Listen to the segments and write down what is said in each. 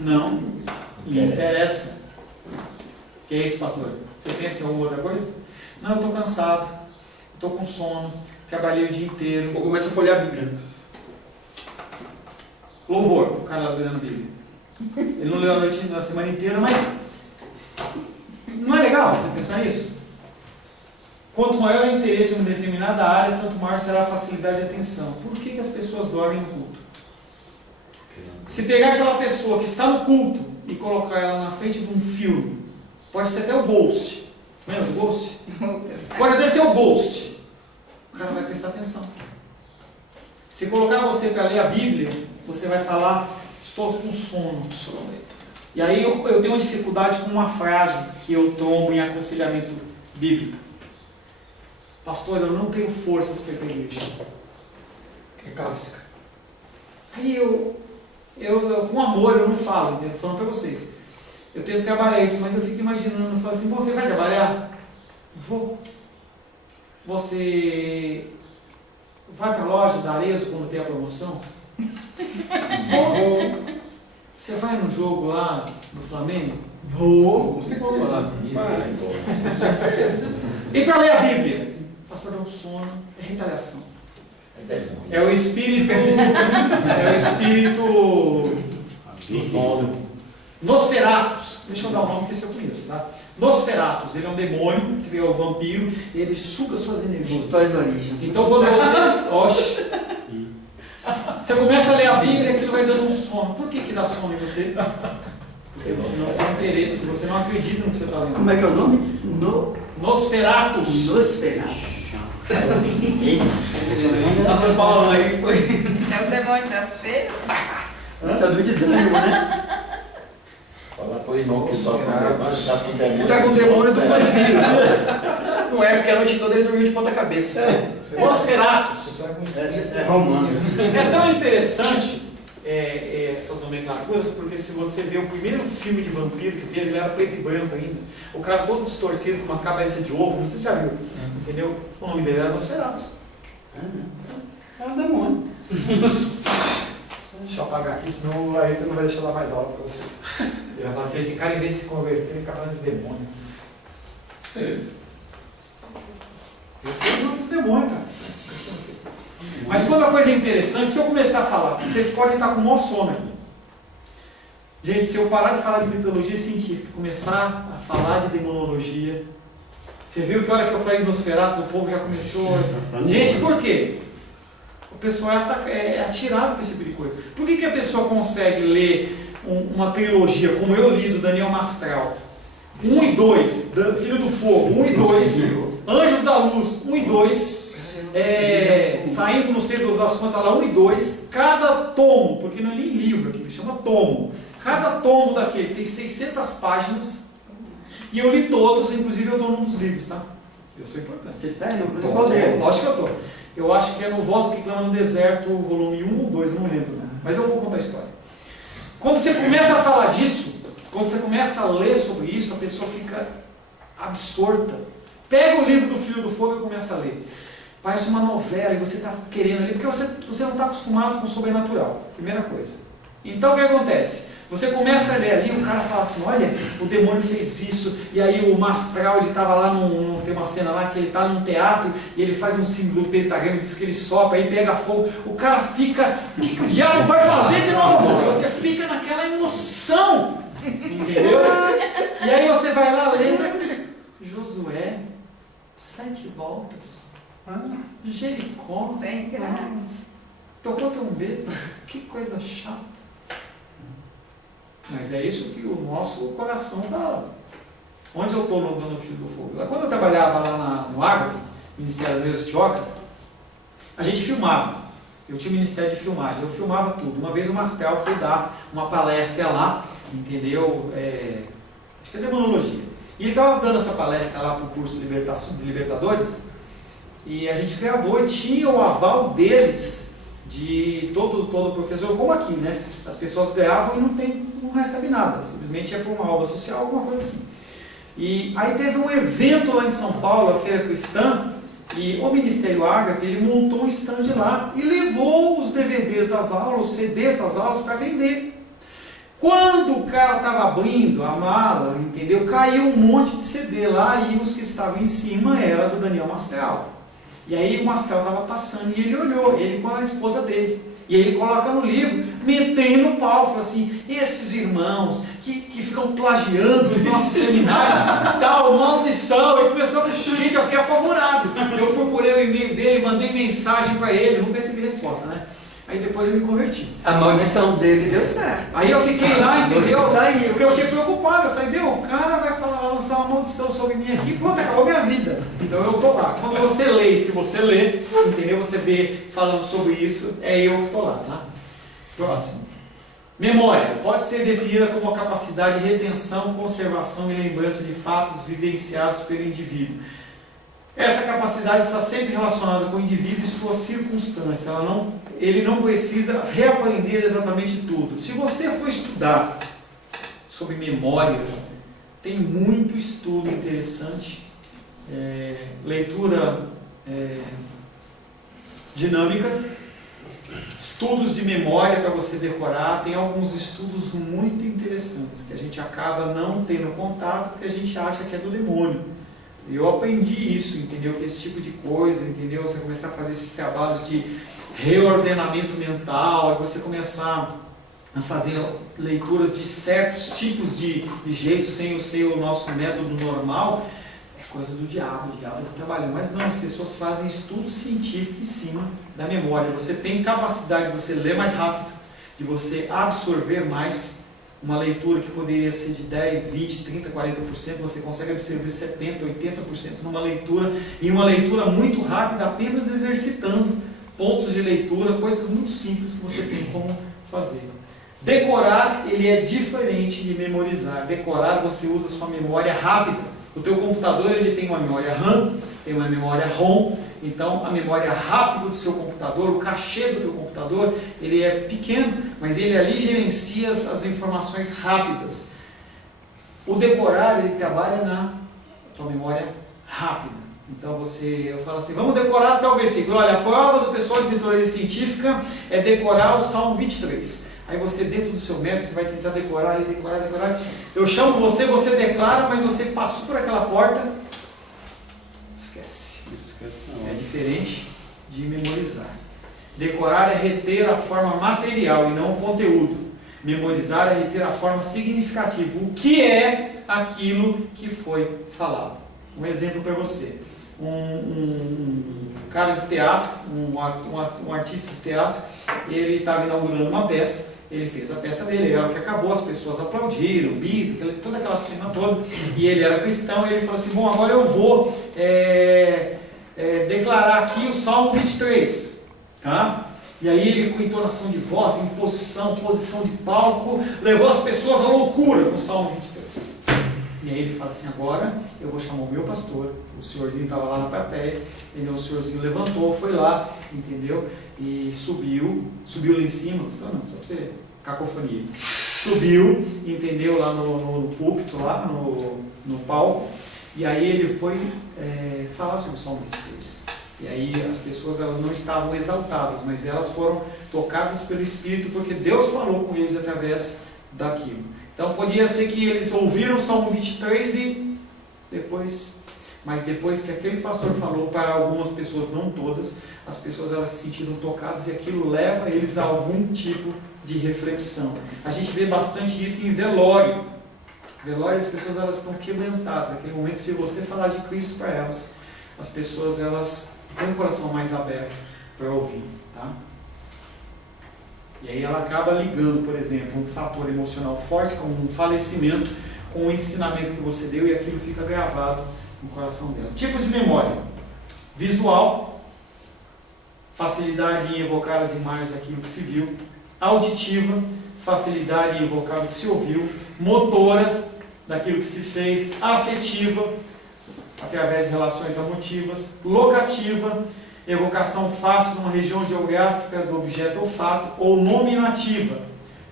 Não lhe interessa. Que é isso, pastor? Você pensa em alguma outra coisa? Não, eu estou cansado, estou com sono, trabalhei o dia inteiro. Ou começa a folhear a Bíblia. Louvor, o cara lá lendo a Bíblia. Ele não leu a noite na semana inteira, mas não é legal você pensar nisso? Quanto maior o interesse em uma determinada área, tanto maior será a facilidade de atenção. Por que as pessoas dormem no culto? Se pegar aquela pessoa que está no culto e colocar ela na frente de um filme, pode ser até o Ghost. Lembra do Ghost? Pode até ser o Ghost. O cara vai prestar atenção. Se colocar você para ler a Bíblia, você vai falar, estou com sono. E aí eu tenho uma dificuldade com uma frase que eu trombo em aconselhamento bíblico. Pastor, eu não tenho forças para a igreja. Que é clássica. Aí eu com amor, eu não falo, entendeu? Falando para vocês. Eu tento trabalhar isso, mas eu fico imaginando, eu falo assim, você vai trabalhar? Vou. Você vai para a loja da Arezzo quando tem a promoção? Vou. Você vai no jogo lá do Flamengo? Vou. Você vai lá. Com certeza. E para ler a Bíblia? Pastor, é um sono, é retaliação. É o espírito Do sono. Nosferatus. Deixa eu dar um nome que esse eu conheço, tá? Nosferatus, ele é um demônio, que é o vampiro, e ele suga suas energias. Tuas origens. Então quando você... Você começa a ler a Bíblia, aquilo vai dando um sono. Por que dá sono em você? Porque você não tem interesse, você não acredita no que você está lendo. Como é que é o nome? Nosferatus. Nosferatus. Tá São Paulo aí foi. É o demônio das feiras? Isso é do desânimo, né? Fala pro irmão que só tá com demônio. Ele tá com demônio do vampiro. Não é porque a noite toda ele dormiu de ponta cabeça. Nosferatus. É romano. É tão interessante essas nomenclaturas, porque se você vê o primeiro filme de vampiro que teve, ele era preto e branco ainda. O cara todo distorcido com uma cabeça de ovo, você já viu, entendeu? O nome dele era Nosferatus. É um demônio. Deixa eu apagar aqui, senão o Ayrton não vai deixar lá mais aula para vocês. Ele vai falar assim, esse cara em vez de se converter, ele fica falando de demônio. Vocês não dos demônios, cara. Mas quando a coisa é interessante, se eu começar a falar, vocês podem estar com o maior sono aqui. Gente, se eu parar de falar de mitologia científica e começar a falar de demonologia, você viu que a hora que eu falei dos Nosferatus, o povo já começou... Gente, por quê? O pessoal é atirado por esse tipo de coisa. Por que a pessoa consegue ler uma trilogia, como eu li, do Daniel Mastral? 1 e 2, Filho do Fogo, 1 e 2, Anjos da Luz, 1 e 2, Saindo no Sei das Contas lá, 1 e 2, cada tomo, porque não é nem livro aqui, chama tomo, cada tomo daquele tem 600 páginas, e eu li todos, inclusive eu estou num dos livros, tá? Eu sou importante. Você está no qual deles? Lógico que eu estou. Eu acho que é no Voz do que Clama no Deserto, volume 1 ou 2, eu não lembro, né? Mas eu vou contar a história. Quando você começa a falar disso, quando você começa a ler sobre isso, a pessoa fica absorta. Pega o livro do Filho do Fogo e começa a ler. Parece uma novela e você está querendo ler, porque você não está acostumado com o sobrenatural. Primeira coisa. Então o que acontece? Você começa a ler ali, o cara fala assim, olha, o demônio fez isso, e aí o Mastral, ele estava lá, tem uma cena lá que ele está num teatro, e ele faz um símbolo pentagrama, diz que ele sopra, aí pega fogo, o cara fica, o que o diabo vai fazer de novo? Você fica naquela emoção, entendeu? E aí você vai lá ler, Josué, 7 voltas, Jericó, Sem graça. tocou trombeta, que coisa chata. Mas é isso que o nosso coração está. Onde eu estou no Filho do Fogo? Quando eu trabalhava lá no Agro, Ministério da Deus de Tioca, a gente filmava. Eu tinha um ministério de filmagem, eu filmava tudo. Uma vez o Mastral foi dar uma palestra lá, entendeu? Acho que é demonologia. E ele estava dando essa palestra lá para o curso de Libertadores, e a gente gravou e tinha o aval deles, de todo professor, como aqui, né? As pessoas gravam e não recebe nada, simplesmente é por uma obra social, alguma coisa assim. E aí teve um evento lá em São Paulo, a Feira Cristã, e o Ministério Ágape, ele montou um stand lá e levou os DVDs das aulas, os CDs das aulas para vender. cara estava abrindo a mala, entendeu? Caiu um monte de CD lá e os que estavam em cima era do Daniel Mastral. E aí o Mastral estava passando e ele olhou, ele com a esposa dele. E aí ele coloca no livro, metendo o pau, fala assim, esses irmãos que ficam plagiando os nossos seminários, tal, maldição. E começou, gente, eu fiquei apavorado. Eu procurei o e-mail dele, mandei mensagem para ele, não recebi resposta, né? Aí depois eu me converti. A maldição dele deu certo. Aí eu fiquei lá, entendeu? Você saiu. Porque eu fiquei preocupado. Eu falei, o cara vai lançar uma maldição sobre mim aqui, pronto, acabou minha vida. Então eu tô lá. Quando você lê, se você lê, entendeu? Você vê falando sobre isso, é eu que tô lá, tá? Próximo. Memória. Pode ser definida como a capacidade de retenção, conservação e lembrança de fatos vivenciados pelo indivíduo. Essa capacidade está sempre relacionada com o indivíduo e sua circunstância. Ele não precisa reaprender exatamente tudo. Se você for estudar sobre memória, tem muito estudo interessante, leitura dinâmica, estudos de memória para você decorar. Tem alguns estudos muito interessantes que a gente acaba não tendo contato porque a gente acha que é do demônio. Eu aprendi isso, entendeu? Que esse tipo de coisa, entendeu? Você começar a fazer esses trabalhos de reordenamento mental, você começar a fazer leituras de certos tipos de jeitos sem o nosso método normal, é coisa do diabo, o diabo está trabalhando. Mas não, as pessoas fazem estudo científico em cima da memória. Você tem capacidade de você ler mais rápido, de você absorver mais. Uma leitura que poderia ser de 10, 20, 30, 40%, você consegue absorver 70%, 80% numa leitura, e uma leitura muito rápida, apenas exercitando pontos de leitura, coisas muito simples que você tem como fazer. Decorar, ele é diferente de memorizar. Decorar, você usa sua memória rápida. O teu computador, ele tem uma memória RAM, tem uma memória ROM, então a memória rápida do seu computador, o cachê do teu computador, ele é pequeno, mas ele ali gerencia as informações rápidas. O decorar, ele trabalha na tua memória rápida. Então eu falo assim, vamos decorar tal versículo. Olha, a prova do pessoal de metodologia científica é decorar o Salmo 23. Aí você, dentro do seu método, você vai tentar decorar. Eu chamo você, você declara, mas você passou por aquela porta, esquece. É diferente de memorizar. Decorar é reter a forma material e não o conteúdo. Memorizar é reter a forma significativa. O que é aquilo que foi falado? Um exemplo para você. Um cara de teatro, um artista de teatro, ele estava inaugurando uma peça. Ele fez a peça dele, a hora que acabou, as pessoas aplaudiram, bis, toda aquela cena toda, e ele era cristão, e ele falou assim, bom, agora eu vou declarar aqui o Salmo 23, tá? E aí ele, com entonação de voz, em posição de palco, levou as pessoas à loucura com o Salmo 23. E aí ele fala assim, agora eu vou chamar o meu pastor, o senhorzinho estava lá na plateia, o senhorzinho levantou, foi lá, entendeu? E subiu lá em cima, só para você, cacofonia. Subiu, entendeu? Lá no púlpito, lá no palco, e aí ele foi falar sobre o Salmo 23. E aí as pessoas, elas não estavam exaltadas, mas elas foram tocadas pelo Espírito, porque Deus falou com eles através daquilo. Então podia ser que eles ouviram o Salmo 23 e mas depois que aquele pastor falou para algumas pessoas, não todas, as pessoas, elas se sentiram tocadas e aquilo leva eles a algum tipo de reflexão. A gente vê bastante isso em velório. Velório, as pessoas, elas estão quebrantadas. Naquele momento, se você falar de Cristo para elas, as pessoas, elas têm um coração mais aberto para ouvir, tá? E aí ela acaba ligando, por exemplo, um fator emocional forte, como um falecimento, com o ensinamento que você deu, e aquilo fica gravado no coração dela. Tipos de memória: visual, facilidade em evocar as imagens daquilo que se viu; auditiva, facilidade em evocar o que se ouviu; motora, daquilo que se fez; afetiva, através de relações emotivas; locativa, evocação fácil numa região geográfica do objeto ou fato; ou nominativa,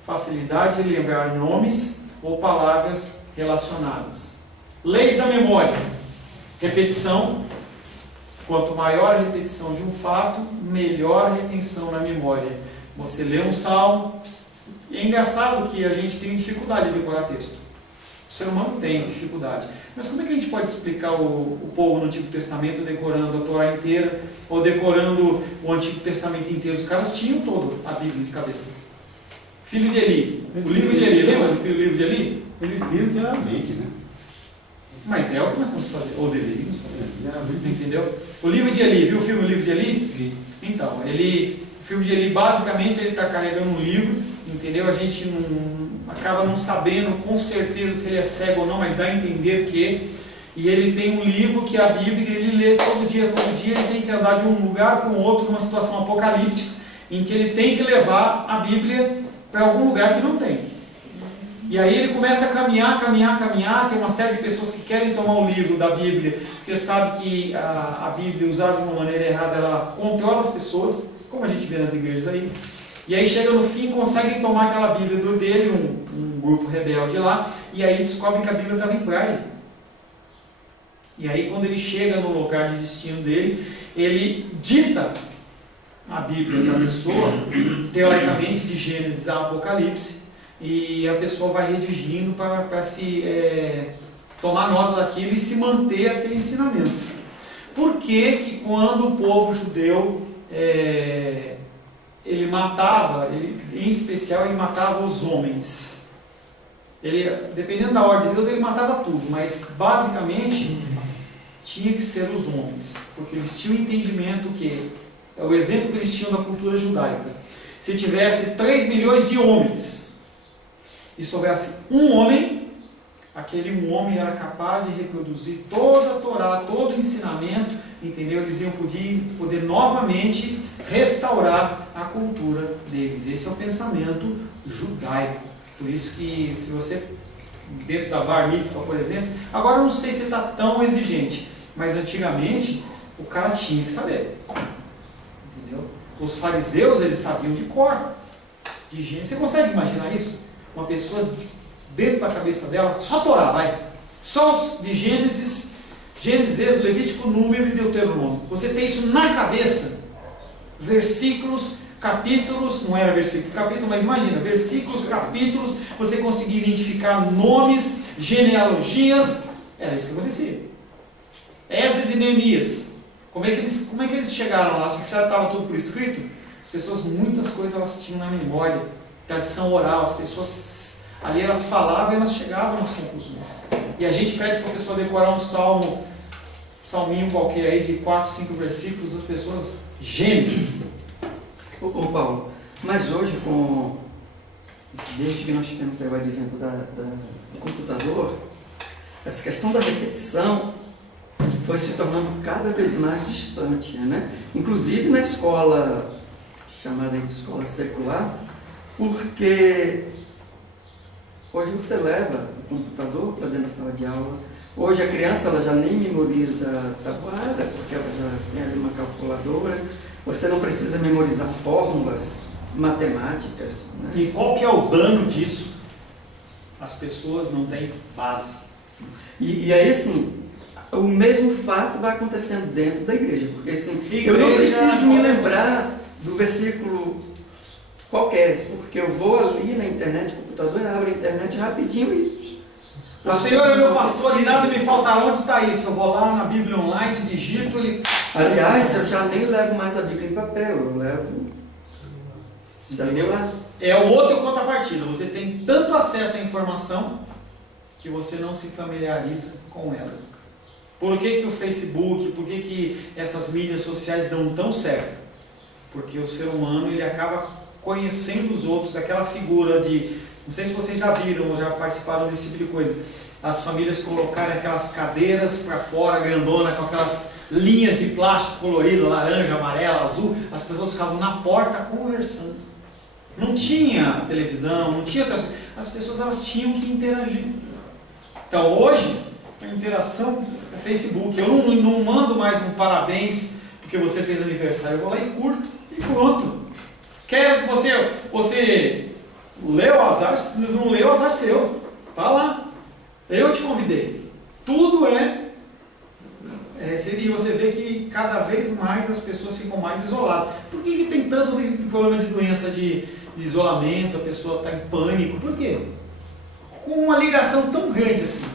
facilidade de lembrar nomes ou palavras relacionadas. Leis da memória: repetição. Quanto maior a repetição de um fato, melhor a retenção na memória. Você lê um salmo, E é engraçado que a gente tem dificuldade de decorar texto. O ser humano tem dificuldade. Mas como é que a gente pode explicar o povo no Antigo Testamento decorando a Torá inteira, ou decorando o Antigo Testamento inteiro? Os caras tinham todo a Bíblia de cabeça. Filho de Eli. O livro de Eli, lembra do livro de Eli? Eles viram diariamente, né? Mas é o que nós estamos fazendo, ou deveríamos fazer. Entendeu? O livro de Eli, viu o filme O Livro de Eli? Sim. Então, o filme de Eli, basicamente, ele está carregando um livro, entendeu? A gente acaba não sabendo com certeza se ele é cego ou não, mas dá a entender que. E ele tem um livro que a Bíblia, ele lê todo dia, ele tem que andar de um lugar para o outro, numa situação apocalíptica, em que ele tem que levar a Bíblia para algum lugar que não tem. E aí ele começa a caminhar, tem uma série de pessoas que querem tomar o livro da Bíblia, porque sabe que a Bíblia, usada de uma maneira errada, ela controla as pessoas, como a gente vê nas igrejas aí. E aí chega no fim, conseguem tomar aquela Bíblia dele, um grupo rebelde lá, e aí descobrem que a Bíblia estava em braille. E aí quando ele chega no lugar de destino dele, ele dita a Bíblia para a pessoa, teoricamente de Gênesis a Apocalipse, e a pessoa vai redigindo para se tomar nota daquilo e se manter aquele ensinamento. Por que quando o povo judeu ele matava, em especial ele matava os homens? Dependendo da ordem de Deus, ele matava tudo, mas basicamente tinha que ser os homens, porque eles tinham entendimento que, é o exemplo que eles tinham da cultura judaica. Se tivesse 3 milhões de homens, e soubesse um homem, aquele um homem era capaz de reproduzir toda a Torá, todo o ensinamento, entendeu? Eles iam poder novamente restaurar a cultura deles. Esse é o pensamento judaico. Por isso que, se você, dentro da Bar Mitzvah, por exemplo, agora eu não sei se está tão exigente, mas antigamente o cara tinha que saber. Entendeu? Os fariseus, eles sabiam de cor, de Gênesis. Você consegue imaginar isso? Uma pessoa dentro da cabeça dela, só a Torá, vai. Só os de Gênesis, Levítico, Número e Deuteronômio. Você tem isso na cabeça. Versículos, capítulos, não era versículo, capítulo, mas imagina, versículos, capítulos, você conseguia identificar nomes, genealogias. Era isso que acontecia. Esdras e Neemias. Como é que eles chegaram lá? Se já estava tudo por escrito? As pessoas, muitas coisas elas tinham na memória. Tradição oral, as pessoas ali elas falavam e elas chegavam às conclusões. E a gente pede para a pessoa decorar um salminho qualquer aí de 4, 5 versículos, as pessoas gemem. Ô Paulo, mas hoje, desde que nós tivemos o advento do computador, essa questão da repetição foi se tornando cada vez mais distante, né? Inclusive na escola, chamada de escola secular, porque hoje você leva o computador para dentro da sala de aula. Hoje a criança ela já nem memoriza tabuada, porque ela já tem ali uma calculadora. Você não precisa memorizar fórmulas matemáticas, né? E qual que é o dano disso? As pessoas não têm base. E aí assim, o mesmo fato vai acontecendo dentro da igreja, porque assim, eu não preciso me lembrar do versículo qualquer, porque eu vou ali na internet, computador, abro a internet rapidinho e... O Senhor é meu pastor e nada me faltará. Onde está isso? Eu vou lá na Bíblia online, digito, ele... Aliás, eu já nem levo mais a Bíblia em papel, eu levo... celular. É o outro contrapartida. Você tem tanto acesso à informação que você não se familiariza com ela. Por que o Facebook, por que essas mídias sociais dão tão certo? Porque o ser humano ele acaba conhecendo os outros, aquela figura de... Não sei se vocês já viram ou já participaram desse tipo de coisa. As famílias colocarem aquelas cadeiras para fora, grandona, com aquelas linhas de plástico colorido, laranja, amarelo, azul. As pessoas ficavam na porta conversando. Não tinha televisão, não tinha... As pessoas elas tinham que interagir. Então hoje, a interação é Facebook. Eu não mando mais um parabéns porque você fez aniversário. Eu vou lá e curto e pronto. Quer que você leu o azar, se não leu o azar seu. Tá lá. Eu te convidei. Tudo seria você vê que cada vez mais as pessoas ficam mais isoladas. Por que tem tanto problema de doença de isolamento, a pessoa está em pânico. Por quê? Com uma ligação tão grande assim,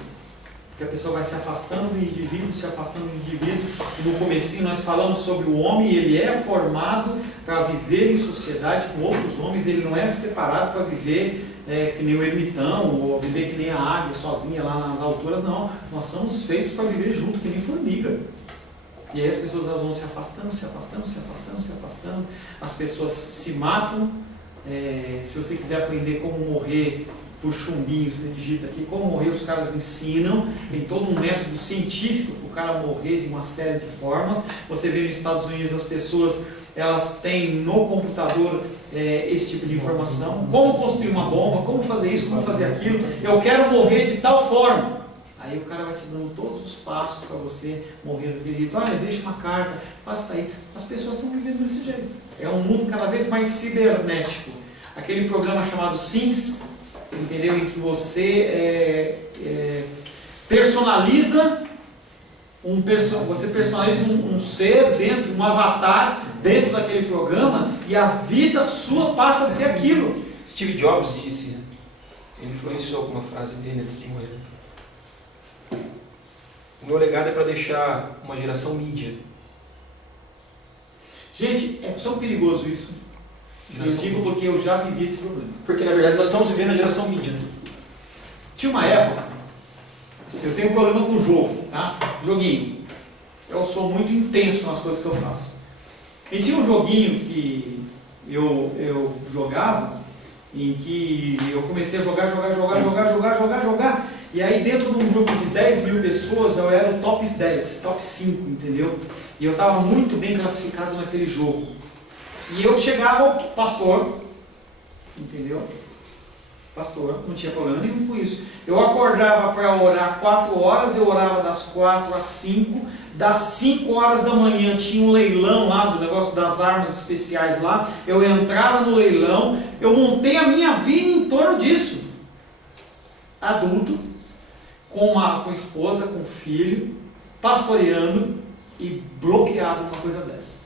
que a pessoa vai se afastando do indivíduo, se afastando do indivíduo. E no comecinho nós falamos sobre o homem, ele é formado para viver em sociedade com outros homens, ele não é separado para viver que nem o ermitão, ou viver que nem a águia sozinha lá nas alturas, não. Nós somos feitos para viver junto, que nem formiga. E aí as pessoas elas vão se afastando, se afastando, se afastando, se afastando, as pessoas se matam. Se você quiser aprender como morrer por chumbinho, você digita aqui, como morrer, os caras ensinam, tem todo um método científico para o cara morrer de uma série de formas. Você vê nos Estados Unidos as pessoas, elas têm no computador esse tipo de informação, como construir uma bomba, como fazer isso, como fazer aquilo, eu quero morrer de tal forma. Aí o cara vai te dando todos os passos para você morrer daquele jeito. Olha, deixa uma carta, faça aí. As pessoas estão vivendo desse jeito. É um mundo cada vez mais cibernético. Aquele programa chamado Sims, entendeu? Em que você personaliza você personaliza um ser dentro, um avatar dentro daquele programa, e a vida sua passa a ser aquilo. Steve Jobs disse, ele influenciou com uma frase dele antes de morrer: o meu legado é para deixar uma geração mídia. Gente, é tão perigoso isso. Eu digo porque eu já vivi esse problema. Porque na verdade nós estamos vivendo a geração mídia. Tinha uma época, eu tenho um problema com o jogo, tá? Joguinho. Eu sou muito intenso nas coisas que eu faço. E tinha um joguinho que eu jogava, em que eu comecei a jogar, e aí dentro de um grupo de 10 mil pessoas, eu era o top 10, top 5, entendeu? E eu estava muito bem classificado naquele jogo. E eu chegava ao pastor, entendeu? Pastor, não tinha problema nenhum com isso. Eu acordava para orar 4 horas, eu orava das 4 às 5, das 5 horas da manhã tinha um leilão lá, do negócio das armas especiais lá, eu entrava no leilão, eu montei a minha vida em torno disso. Adulto, com esposa, com filho, pastoreando e bloqueado numa coisa dessa.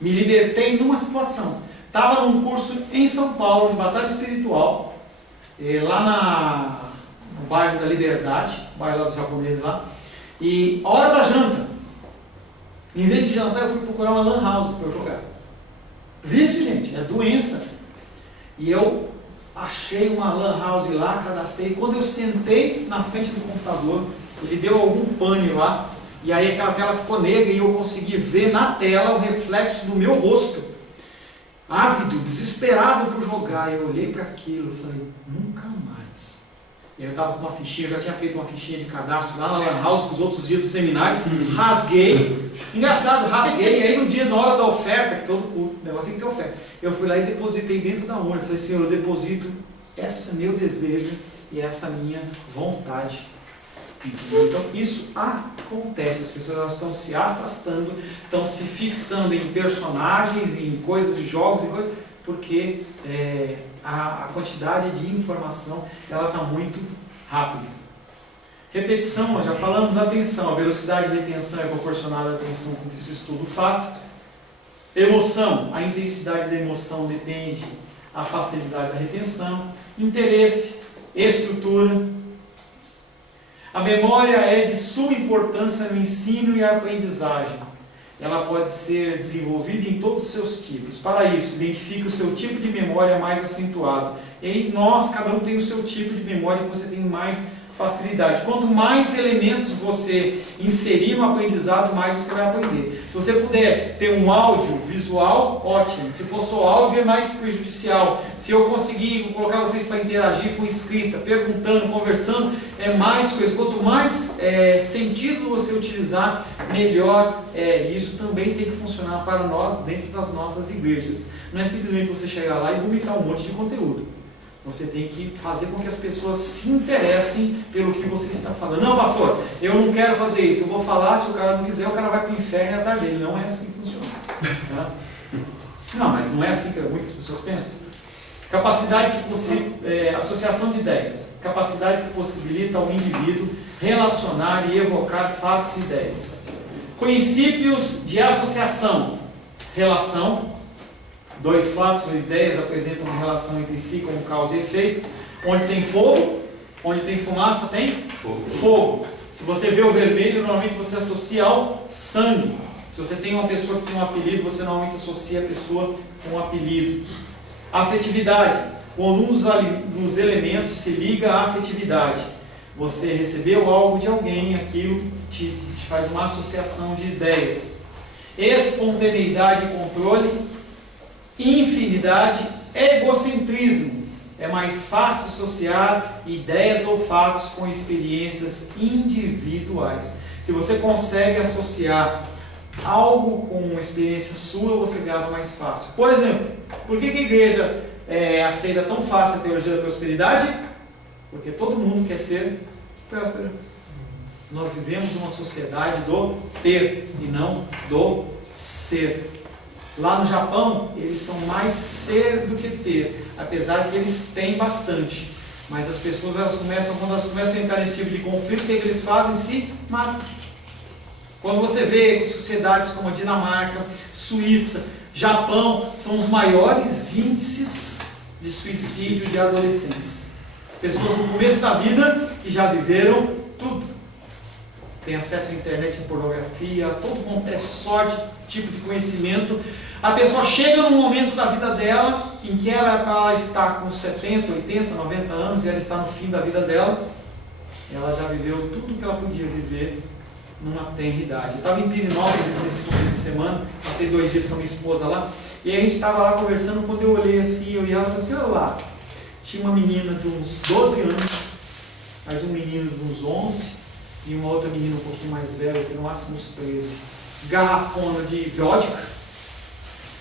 Me libertei numa situação. Estava num curso em São Paulo, de batalha espiritual, lá no bairro da Liberdade, bairro lá dos japoneses lá, e a hora da janta, em vez de jantar eu fui procurar uma lan house para eu jogar. Vício, gente, é doença. E eu achei uma lan house lá, cadastrei. Quando eu sentei na frente do computador, ele deu algum pane lá, e aí aquela tela ficou negra e eu consegui ver na tela o reflexo do meu rosto. Ávido, desesperado por jogar. Eu olhei para aquilo e falei, nunca mais. Eu estava com uma fichinha, eu já tinha feito uma fichinha de cadastro lá na lan house para os outros dias do seminário, rasguei. Engraçado, rasguei, e aí no dia, na hora da oferta, que todo culto, o negócio tem que ter oferta, eu fui lá e depositei dentro da urna. Falei, Senhor, eu deposito esse meu desejo e essa minha vontade. Então isso acontece, as pessoas elas estão se afastando, estão se fixando em personagens, em coisas de jogos, em coisas, porque a quantidade de informação ela está muito rápida. Repetição, nós já falamos, atenção, a velocidade de retenção é proporcional à atenção com que se estuda o fato. Emoção, a intensidade da emoção depende da facilidade da retenção. Interesse, estrutura. A memória é de suma importância no ensino e aprendizagem. Ela pode ser desenvolvida em todos os seus tipos. Para isso, identifique o seu tipo de memória mais acentuado. E aí nós, cada um tem o seu tipo de memória que você tem mais facilidade. Quanto mais elementos você inserir no aprendizado, mais você vai aprender. Se você puder ter um áudio visual, ótimo. Se for só áudio, é mais prejudicial. Se eu conseguir colocar vocês para interagir com escrita, perguntando, conversando, é mais coisa. Quanto mais sentidos você utilizar, melhor. Isso também tem que funcionar para nós dentro das nossas igrejas. Não é simplesmente você chegar lá e vomitar um monte de conteúdo. Você tem que fazer com que as pessoas se interessem pelo que você está falando. Não, pastor, eu não quero fazer isso. Eu vou falar, se o cara não quiser, o cara vai para o inferno e azar dele. Não é assim que funciona. Tá? Não, mas não é assim que muitas pessoas pensam. Capacidade que associação de ideias. Capacidade que possibilita ao indivíduo relacionar e evocar fatos e ideias. Princípios de associação. Relação, Dois fatos ou ideias apresentam uma relação entre si como causa e efeito. Onde tem fogo, onde tem fumaça, tem fogo. Se você vê o vermelho, normalmente você associa ao sangue. Se você tem uma pessoa que tem um apelido, você normalmente associa a pessoa com um apelido. Afetividade. Quando um dos elementos se liga à afetividade. Você recebeu algo de alguém, aquilo te faz uma associação de ideias. Espontaneidade e controle. Infinidade. Egocentrismo. É mais fácil associar ideias ou fatos com experiências individuais. Se você consegue associar algo com uma experiência sua, você grava mais fácil. Por exemplo, por que a igreja aceita tão fácil a teologia da prosperidade? Porque todo mundo quer ser próspero. Nós vivemos uma sociedade do ter e não do ser. Lá no Japão, eles são mais ser do que ter, apesar que eles têm bastante. Mas as pessoas, quando elas começam a entrar nesse tipo de conflito, o que eles fazem? Se matam. Quando você vê sociedades como a Dinamarca, Suíça, Japão, são os maiores índices de suicídio de adolescentes. Pessoas no começo da vida que já viveram tudo. Tem acesso à internet, à pornografia, a todo quanto é sorte, tipo de conhecimento. A pessoa chega num momento da vida dela em que ela está com 70, 80, 90 anos e ela está no fim da vida dela. Ela já viveu tudo que ela podia viver numa tenra idade. Eu estava em Pirinópolis nesse começo de semana, passei 2 dias com a minha esposa lá, e aí a gente estava lá conversando. Quando eu olhei assim, eu e ela falei assim: olha lá, tinha uma menina de uns 12 anos, mais um menino de uns 11, e uma outra menina um pouquinho mais velha, no máximo uns 13, garrafona de vodka,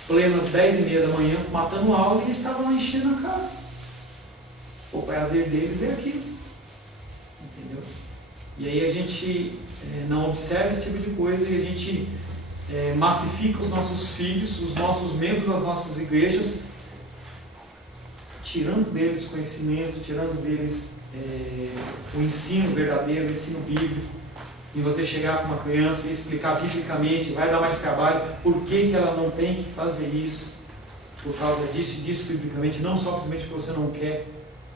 plenas 10h30 da manhã, matando aula, e eles estavam lá enchendo a cara. O prazer deles é aquilo, entendeu? E aí a gente não observa esse tipo de coisa, e a gente massifica os nossos filhos, os nossos membros das nossas igrejas, tirando deles conhecimento, tirando deles o ensino verdadeiro, o ensino bíblico. E você chegar com uma criança e explicar biblicamente, vai dar mais trabalho, por que ela não tem que fazer isso, por causa disso e disso biblicamente, não só simplesmente porque você não quer.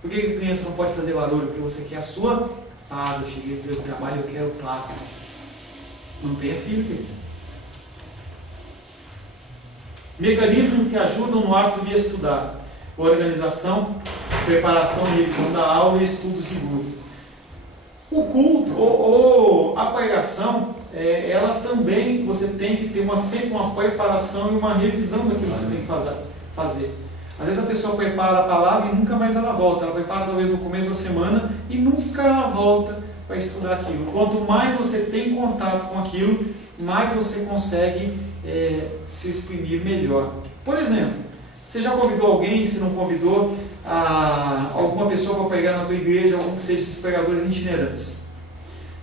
Por que a criança não pode fazer barulho? Porque você quer a sua paz. Eu cheguei do meu trabalho, eu quero paz. Não tenha filho, querido. Mecanismos que ajudam no hábito de estudar: organização, preparação e revisão da aula e estudos de grupo. O culto ou a pregação, ela também, você tem que ter sempre uma preparação e uma revisão daquilo que você tem que fazer. Às vezes a pessoa prepara a palavra e nunca mais ela volta. Ela prepara talvez no começo da semana e nunca ela volta para estudar aquilo. Quanto mais você tem contato com aquilo, mais você consegue se exprimir melhor. Por exemplo, você já convidou alguém, se não convidou, alguma pessoa para pregar na tua igreja, algum que seja esses pregadores itinerantes.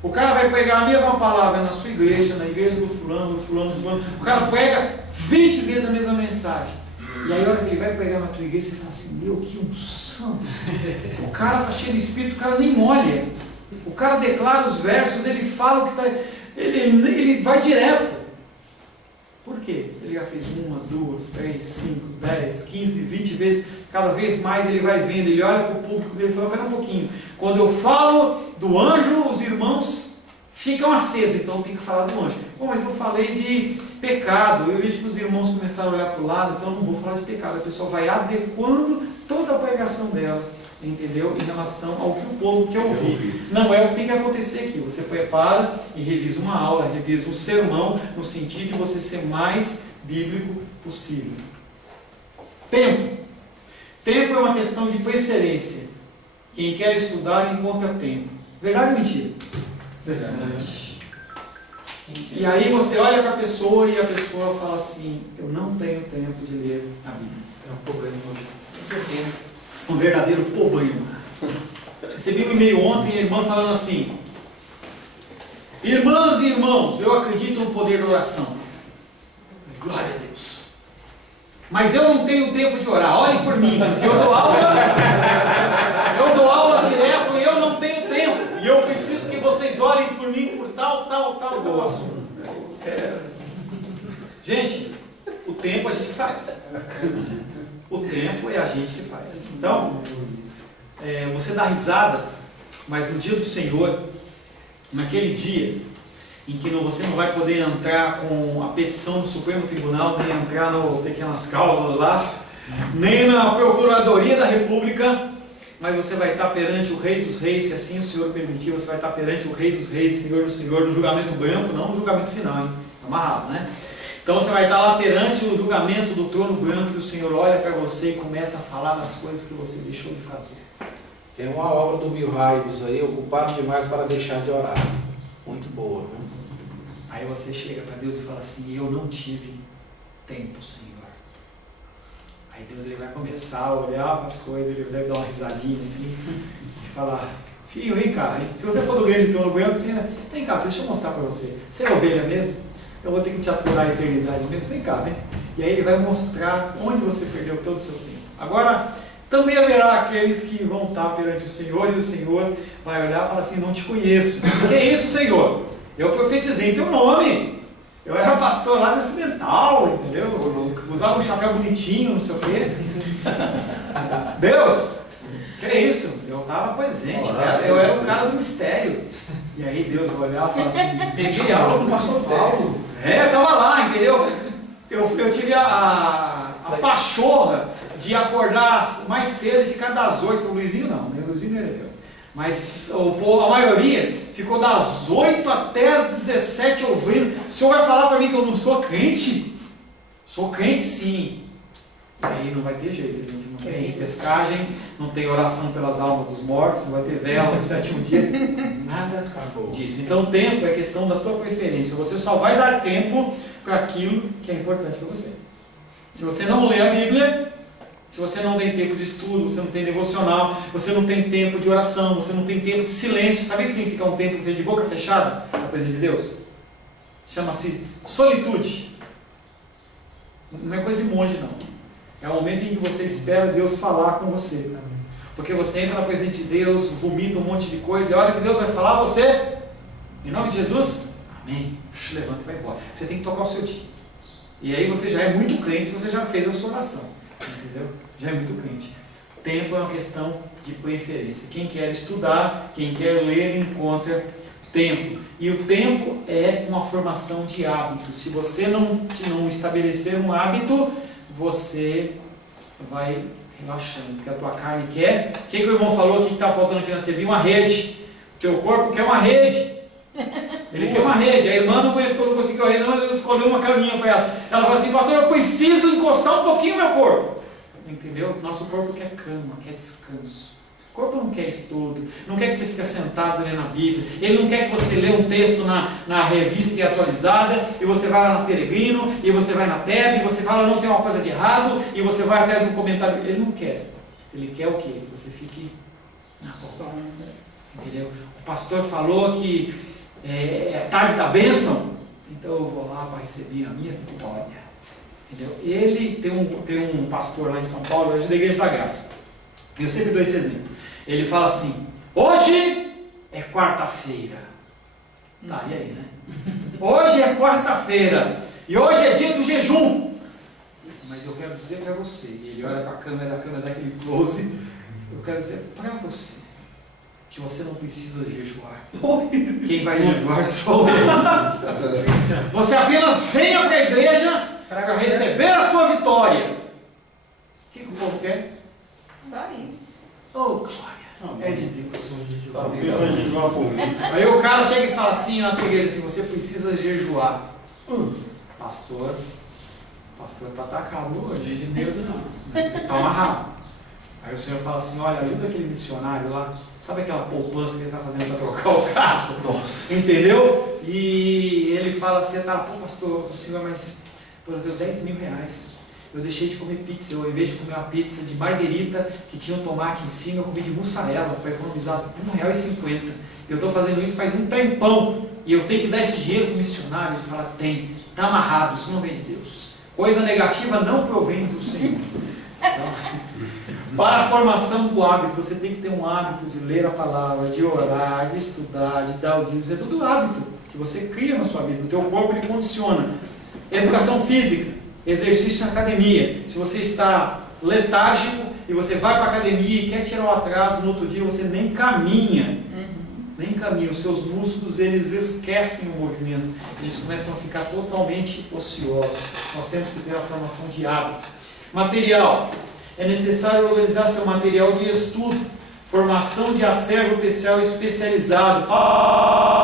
O cara vai pregar a mesma palavra na sua igreja, na igreja do fulano, do fulano, do fulano. O cara prega 20 vezes a mesma mensagem. E aí a hora que ele vai pregar na tua igreja, você fala assim: meu, que unção! O cara está cheio de espírito, o cara nem olha. O cara declara os versos, ele fala o que está... Ele vai direto. Por quê? Ele já fez 1, 2, 3, 5, 10, 15, 20 vezes. Cada vez mais ele vai vendo, ele olha para o público dele e fala: espera um pouquinho. Quando eu falo do anjo, os irmãos ficam acesos, então eu tenho que falar do anjo. Bom, mas eu falei de pecado, eu vejo que os irmãos começaram a olhar para o lado, então eu não vou falar de pecado. A pessoa vai adequando toda a pregação dela, entendeu? Em relação ao que o povo quer ouvir. Não é o que tem que acontecer aqui. Você prepara e revisa uma aula, revisa um sermão, no sentido de você ser mais bíblico possível. Tempo. Tempo é uma questão de preferência. Quem quer estudar encontra tempo. Verdade ou mentira? Verdade. E aí você olha para a pessoa e a pessoa fala assim: eu não tenho tempo de ler a Bíblia. É um problema hoje. Um verdadeiro problema. Recebi um e-mail ontem e a irmã falando assim: irmãs e irmãos, eu acredito no poder da oração. Glória a Deus. Mas eu não tenho tempo de orar. Orem por mim, porque eu dou aula direto e eu não tenho tempo. E eu preciso que vocês orem por mim por tal assunto. Gente, o tempo a gente faz. faz. O tempo é a gente que faz. Então, você dá risada, mas no dia do Senhor, naquele dia em que você não vai poder entrar com a petição do Supremo Tribunal, nem entrar no pequenas causas lá, nem na Procuradoria da República, mas você vai estar perante o Rei dos Reis, se assim o Senhor permitir, você vai estar perante o Rei dos Reis, Senhor do Senhor, no julgamento branco, não no julgamento final, hein? Amarrado, né? Então você vai estar lá perante o julgamento do trono branco e o Senhor olha para você e começa a falar das coisas que você deixou de fazer. Tem uma obra do Bill Hybels aí, ocupado demais para deixar de orar. Muito boa, viu? Aí você chega para Deus e fala assim, eu não tive tempo, Senhor. Aí Deus ele vai começar a olhar para as coisas, ele deve dar uma risadinha assim, e falar, filho, vem cá, se você for do grande trono branco, vem cá, deixa eu mostrar para você. Você é ovelha mesmo? Eu vou ter que te aturar a eternidade mesmo, vem cá, vem. E aí ele vai mostrar onde você perdeu todo o seu tempo. Agora, também haverá aqueles que vão estar perante o Senhor, e o Senhor vai olhar e falar assim, não te conheço. Que é isso, Senhor? Eu profetizei em teu nome. Eu era pastor lá nesse mental, entendeu? Usava um chapéu bonitinho, não sei o quê. Deus, que é isso? Eu estava presente, eu era o cara do mistério. E aí Deus vai olhar e falar assim, peguei aula do pastor Paulo. Estava lá, entendeu? Eu tive a pachorra de acordar mais cedo e ficar das 8. O Luizinho não, né? O Luizinho não era eu. Mas a maioria ficou das 8 até as 17 ouvindo. O senhor vai falar para mim que eu não sou crente? Sou crente sim. Aí não vai ter jeito, gente. Não tem pescagem, não tem oração pelas almas dos mortos, não vai ter vela no sétimo dia. Nada disso. Então o tempo é questão da tua preferência. Você só vai dar tempo para aquilo que é importante para você. Se você não lê a Bíblia, se você não tem tempo de estudo, você não tem devocional, você não tem tempo de oração, você não tem tempo de silêncio. Sabe o que significa um tempo de boca fechada na presença de Deus? Chama-se solitude. Não é coisa de monge, não. É o momento em que você espera Deus falar com você. Porque você entra na presença de Deus, vomita um monte de coisa, e a hora que Deus vai falar, você, em nome de Jesus, amém. Levanta e vai embora. Você tem que tocar o seu dia. E aí você já é muito crente se você já fez a sua oração. Entendeu? Já é muito crente. Tempo é uma questão de preferência. Quem quer estudar, quem quer ler, encontra tempo. E o tempo é uma formação de hábito. Se você não estabelecer um hábito, você vai relaxando, porque a tua carne quer. O que o irmão falou aqui que está faltando aqui na CB? Uma rede. O teu corpo quer uma rede. Ele quer uma rede. A irmã não aguentou, não conseguiu a rede, mas eu escolhi uma caminha para ela. Ela falou assim, pastor, eu preciso encostar um pouquinho no meu corpo. Entendeu? Nosso corpo quer cama, quer descanso. O corpo não quer estudo, não quer que você fique sentado lendo a Bíblia, ele não quer que você lê um texto na revista e atualizada, e você vai lá na Peregrino, e você vai na TEB, e você fala, não tem uma coisa de errado, e você vai atrás de um comentário. Ele não quer. Ele quer o quê? Que você fique na boca. Entendeu? O pastor falou que é tarde da bênção, então eu vou lá para receber a minha vitória. Entendeu? Ele tem um pastor lá em São Paulo, hoje da Igreja da Graça. Eu sempre dou esse exemplo. Ele fala assim, hoje é quarta-feira. Tá, e aí, né? Hoje é quarta-feira. E hoje é dia do jejum. Mas eu quero dizer para você, e ele olha para a câmera dá aquele close. Eu quero dizer para você que você não precisa jejuar. Quem vai jejuar sou eu. Você apenas venha para a igreja para receber a sua vitória. O que o povo quer? Só isso. Oh, glória, é de Deus. Aí o cara chega e fala assim na tua igreja, assim, você precisa jejuar. Pastor está atacado hoje, de Deus não. Está amarrado. Aí o Senhor fala assim, olha, ajuda aquele missionário lá, sabe aquela poupança que ele está fazendo para trocar o carro? Nossa. Entendeu? E ele fala assim, tá, pô pastor, Senhor, mas eu tenho 10 mil reais. Eu deixei de comer pizza, eu, ao invés de comer uma pizza de marguerita, que tinha um tomate em cima, eu comi de mussarela, para economizar R$1,50. Eu estou fazendo isso faz um tempão, e eu tenho que dar esse dinheiro para o missionário. Ele fala, tem, está amarrado, isso não vem de Deus. Coisa negativa não provém do Senhor. Então, para a formação do hábito, você tem que ter um hábito de ler a palavra, de orar, de estudar, de dar o dízimo. É tudo hábito que você cria na sua vida. O teu corpo ele condiciona. Educação física. Exercício na academia. Se você está letárgico e você vai para a academia e quer tirar o atraso, no outro dia você nem caminha. Nem caminha. Os seus músculos, eles esquecem o movimento. Eles começam a ficar totalmente ociosos. Nós temos que ter a formação de hábito. Material. É necessário organizar seu material de estudo. Formação de acervo especial especializado.